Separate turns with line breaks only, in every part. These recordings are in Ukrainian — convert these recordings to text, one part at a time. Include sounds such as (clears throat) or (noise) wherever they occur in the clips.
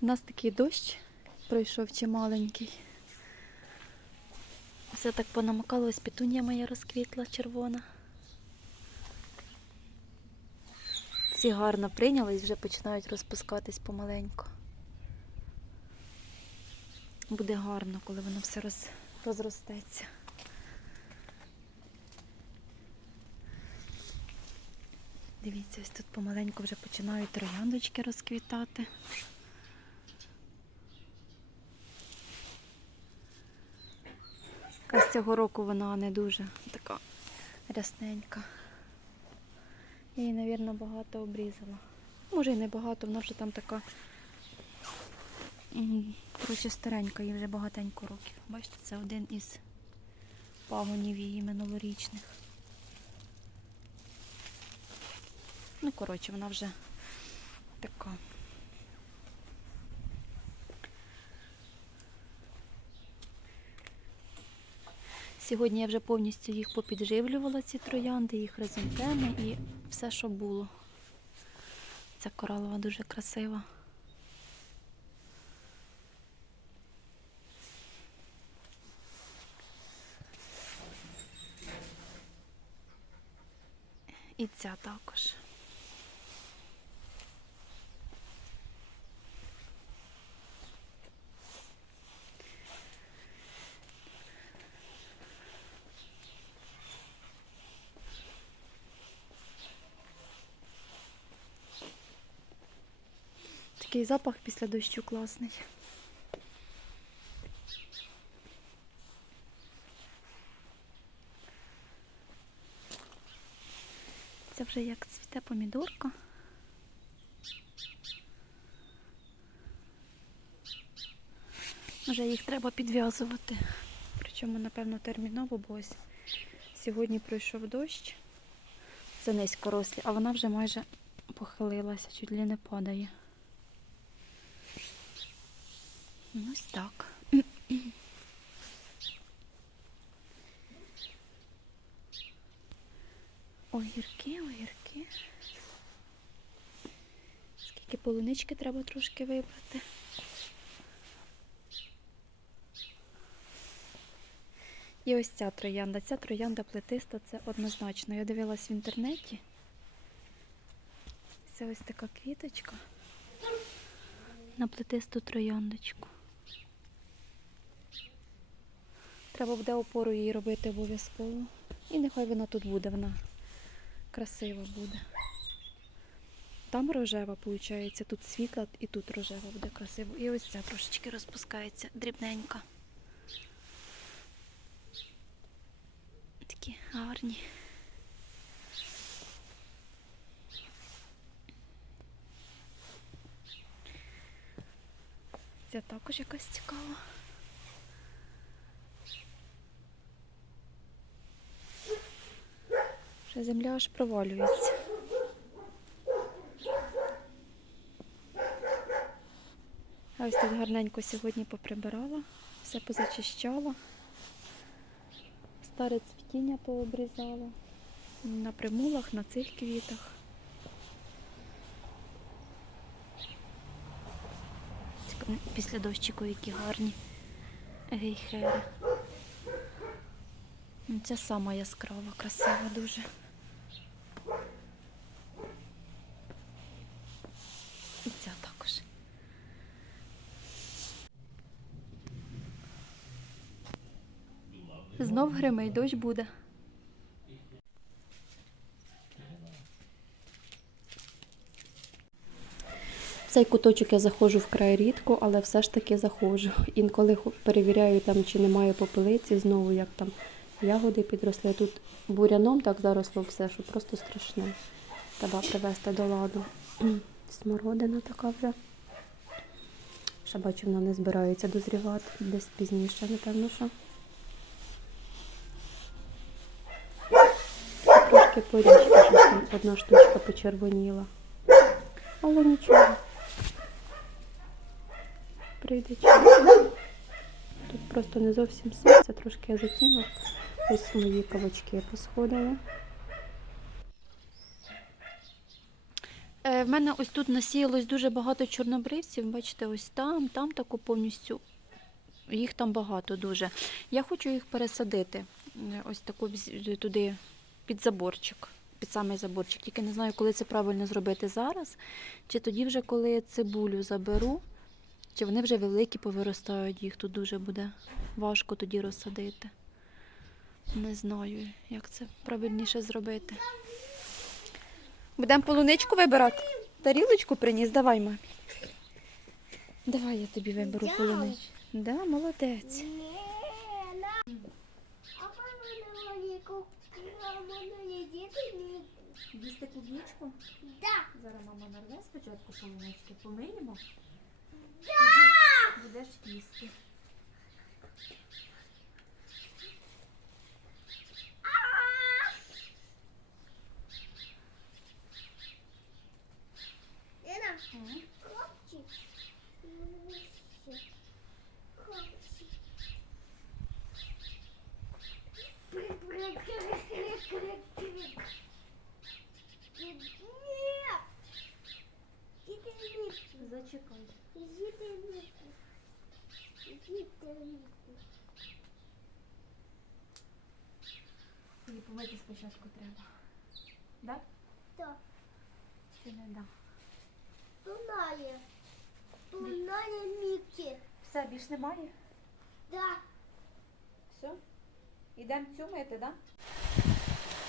У нас такий дощ пройшов чималенький. Все так понамокало, ось петунія моя розквітла червона. Всі гарно прийнялись, вже починають розпускатись помаленьку. Буде гарно, коли воно все роз... розростеться. Дивіться, ось тут помаленьку вже починають трояндочки розквітати. Цього року вона не дуже така рясненька. Я її, мабуть, багато обрізала. Може і не багато, вона вже там така. Коротше, старенька, їй вже багатенько років. Бачите, це один із пагонів її минулорічних. Ну, коротше, вона вже така. Сьогодні я вже повністю їх попідживлювала, ці троянди, їх хризантеми і все, що було. Ця коралова дуже красива. І ця також. Такий запах після дощу класний. Це вже як цвіте помідорка. Вже їх треба підв'язувати. Причому, напевно, терміново, бо ось сьогодні пройшов дощ. Це низькорослі, а вона вже майже похилилася, чуть ли не падає. Ну, Ось так. Огірки, огірки. Скільки полунички треба трошки вибрати. І ось ця троянда. Ця троянда плетиста, це однозначно. Я дивилась в інтернеті. Це ось така квіточка на плетисту трояндочку. Треба буде опору її робити обов'язково. І нехай вона тут буде, вона красива буде. Там рожева, виходить, тут світла і тут рожева буде красиво. І ось ця трошечки розпускається, дрібненька. Такі гарні. Ця також якась цікава. Земля аж провалюється. А ось тут гарненько сьогодні поприбирала, все позачищала, старе цвітіння пообрізала на примулах, на цих квітах. Після дощику які гарні гейхери. Ну, Ця сама яскрава, красива дуже. І ця також. Знов гримить, дощ буде. Цей куточок я заходжу вкрай рідко, але все ж таки заходжу. Інколи перевіряю, там, чи немає попелиці, знову як там ягоди підросли. Тут буряном так заросло все, що просто страшне. Треба привести до ладу. (clears throat) Смородина така вже. Ще бачу, вона не збирається дозрівати. Десь пізніше, напевно, що. Трошки порічки, щось там одна штучка почервоніла. Але нічого. Прийде час. Тут просто не зовсім сонце, трошки затінок. Ось мої кавачки посходили. Е, в мене ось тут насіялось дуже багато чорнобривців. Бачите, ось там, там тако повністю. Їх там багато дуже. Я хочу їх пересадити. е, Ось таку туди під заборчик. Під самий заборчик. Тільки не знаю, коли це правильно зробити зараз. Чи тоді вже, коли цибулю заберу, чи вони вже великі повиростають, їх тут дуже буде важко тоді розсадити. Не знаю, як це правильніше зробити. Будемо полуничку вибирати. Тарілочку приніс, давай, мамі. Давай я тобі виберу полуничку. Да, молодець. Їсти клубничку?
Да.
Зараз мама нарве спочатку полунички, помиємо. Будеш їсти. Тобі спочатку треба. Да?
Так.
Чи не да?
Тунає. Тунає Мікі.
Все, більш немає?
Да.
Все? Ідемо цю мити, так?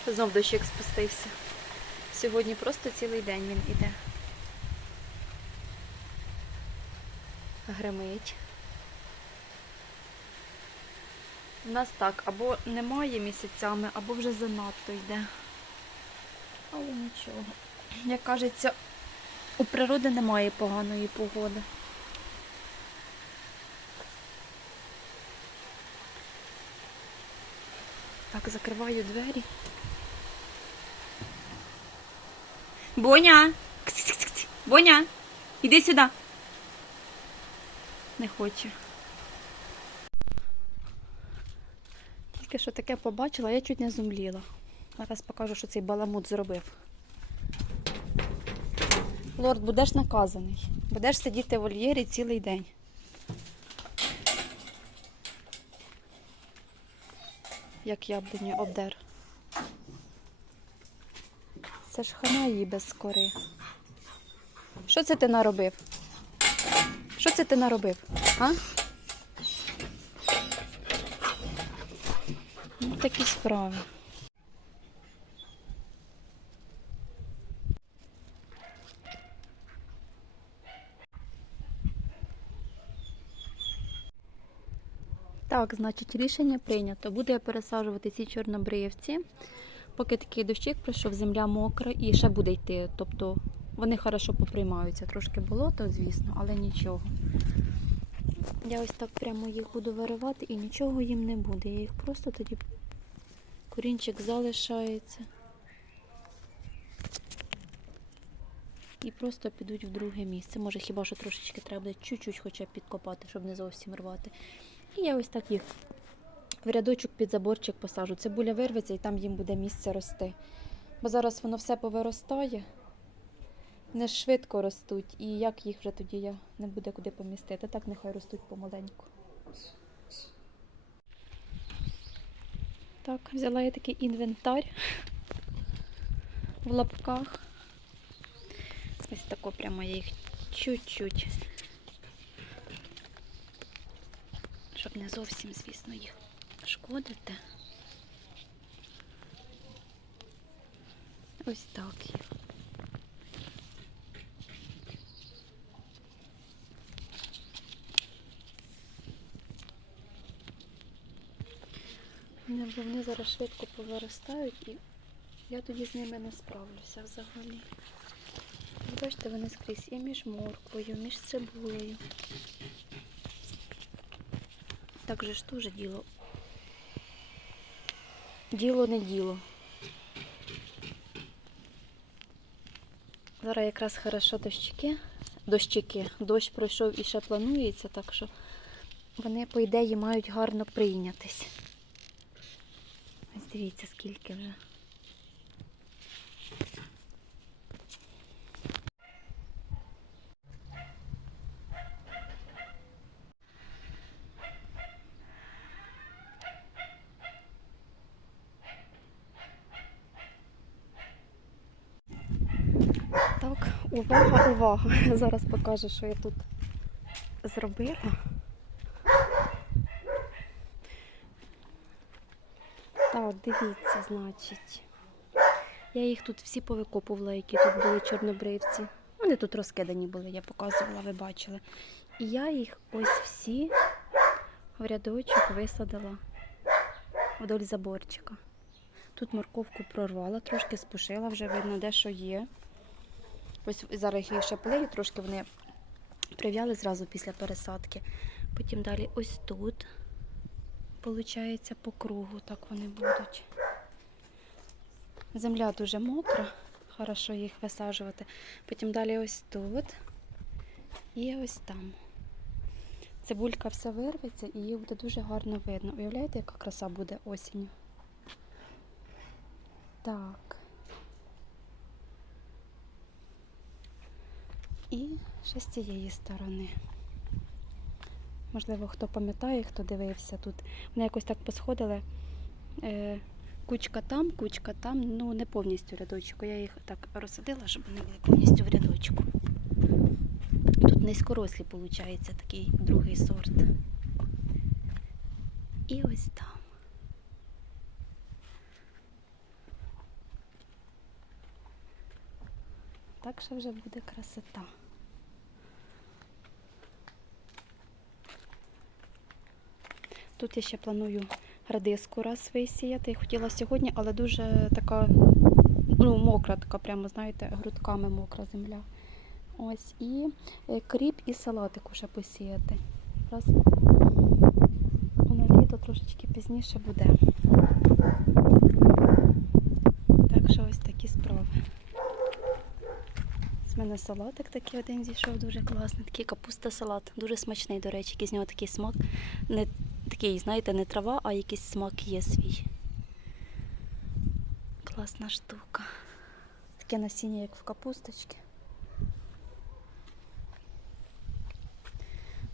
Да? Знов дощик спустився. Сьогодні просто цілий день він іде. Гримить. У нас так, або немає місяцями, або вже занадто йде. Але нічого. Як кажеться, у природи немає поганої погоди. Так, закриваю двері. Боня! Боня! Іди сюди. Не хоче. Тільки що таке побачила, я чуть не зумліла. Зараз покажу, що цей баламут зробив. Лорд, будеш наказаний. Будеш сидіти в вольєрі цілий день. як яблуню обдер. Це ж хана її без кори. Що це ти наробив? Що це ти наробив? А? Такі справи. Так, значить, рішення прийнято. Буду я пересаджувати ці чорнобривці. Поки такий дощик пройшов, земля мокра і ще буде йти. Тобто вони хорошо поприймаються. Трошки болото, звісно, але нічого. Я ось так прямо їх буду виривати і нічого їм не буде. Я їх просто тоді корінчик залишається. І просто підуть в друге місце. Може хіба що трошечки треба буде чуть-чуть хоча б підкопати, щоб не зовсім рвати. І я ось так їх в рядочок під заборчик посажу. Цибуля вирветься і там їм буде місце рости. Бо зараз воно все повиростає, не швидко ростуть, і як їх вже тоді я не буде куди помістити. Так нехай ростуть помаленьку. Так, взяла я такий інвентар в лапках. Ось тако прямо я їх чуть-чуть щоб не зовсім, звісно, їх шкодити. Ось так їх. Вже вони зараз швидко повиростають і я тоді з ними не справлюся взагалі. Бачите, вони скрізь і між морквою, між цибулею. Так же ж теж діло. Діло не діло. Зараз якраз хорошо дощики. Дощики. Дощ пройшов і ще планується, так що вони, по ідеї, мають гарно прийнятись. Дивіться, скільки вже. Так, увага, увага! (laughs) Зараз покажу, що я тут зробила. Дивіться, значить. Я їх тут всі повикопувала, які тут були чорнобривці. Вони тут розкидані були, я показувала, ви бачили. І я їх ось всі в рядочок висадила вдоль заборчика. Тут морковку прорвала, трошки спушила, вже видно, де що є. Ось зараз їх ще полию, трошки вони прив'яли зразу після пересадки. Потім далі ось тут, виходить, по кругу так вони будуть. Земля дуже мокра, хорошо їх висаджувати. Потім далі ось тут і ось там. Цибулька все вирветься і її буде дуже гарно видно. Уявляєте, яка краса буде осінню? Так. І ще з цієї сторони. Можливо, хто пам'ятає, хто дивився тут. Вони якось так посходили. Е, кучка там, кучка там, ну не повністю рядочку. Я їх так розсадила, щоб вони були повністю в рядочку. Тут низькорослі, виходить, такий другий сорт. І ось там. Так що вже буде красота. Тут я ще планую редиску раз висіяти. Хотіла сьогодні, але дуже така ну, мокра, така прямо, знаєте, грудками мокра земля. Ось і е, кріп і салатик уже посіяти. Раз на літо трошечки пізніше буде. Так що ось такі справи. З мене салатик такий один зійшов дуже класний. Такий капуста салат. Дуже смачний, до речі, який з нього такий смак. Не такий, знаєте, не трава, а якийсь смак є свій. Класна штука. Таке насіння, як в капусточці.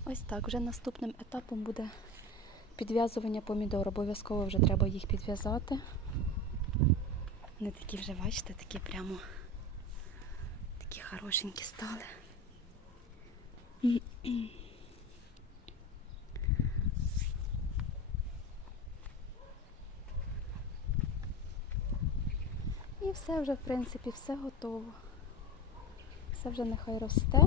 Ось так. Вже наступним етапом буде підв'язування помідор. Обов'язково вже треба їх підв'язати. Вони такі вже, бачите, такі прямо такі хорошенькі стали. І все вже, в принципі, все готово. Все вже нехай росте.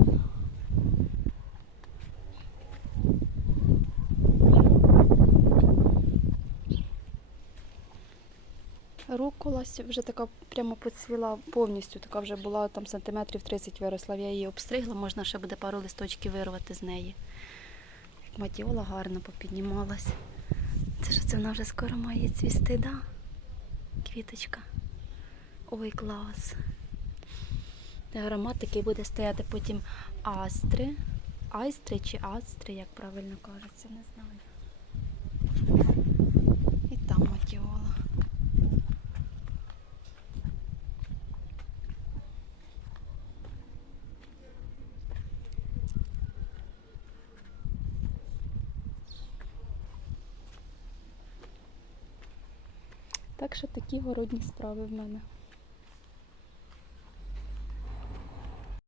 Рукола вже така прямо поцвіла повністю, така вже була там сантиметрів 30 виросла. Я її обстригла, можна ще буде пару листочків вирвати з неї. Матіола гарно попіднімалась. Це що це вона вже скоро має цвісти, да? Квіточка. Ой, клас. Аромат такий буде стояти потім астри. Айстри чи астри, як правильно кажеться, не знаю. І там матіола. Так що такі городні справи в мене.